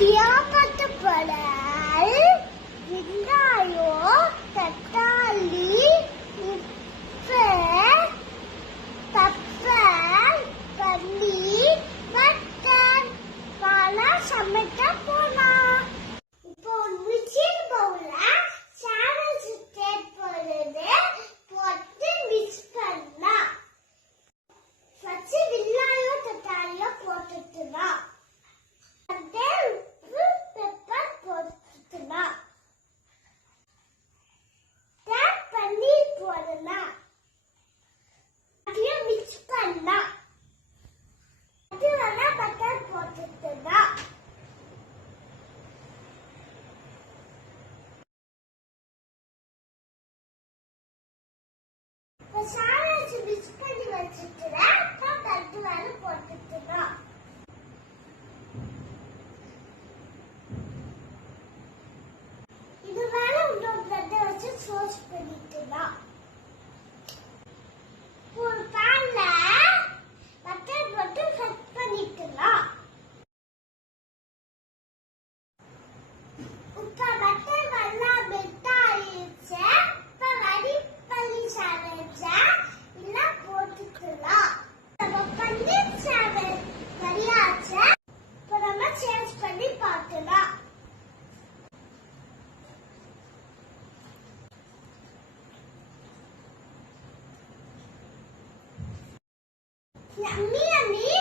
தேவைப்பட்ட பொருள் வெங்காயம், தக்காளி, உப்பு, பெப்பர், பன்னீர், பட்டர் பழம் சமைக்க போலாம். இப்போ மிக்சிங் பவுல்ல சாலட் தேவைப்படுது போட்டு மிக்ஸ் பண்ணலாம். ஃபர்ஸ்ட் வெங்காயம் தக்காளியை போட்டுக்கலாம். சாலட் மிக்ஸ் பண்ணி வச்சுட்டுதான் தட்டு மேல போட்டுக்கலாம். இது மேல இன்னொரு தட்டை வச்சு சோஸ் பண்ணிக்கலாம். ஒரு பேன்ல பட்டர் போட்டு செட் பண்ணிக்கலாம். இப்ப பட்டர் நல்லா மெல்ட் ஆயிடுச்சு. இப்ப ரெடி பண்ணி சாலட் எல்லாம் போட்டுக்கலாம். நம்ம பன்னீர் சாலட் ரெடியாச்சு. இப்ப நம்ம சேஞ்ச் பண்ணி பார்க்கலாம். Yummy, yummy.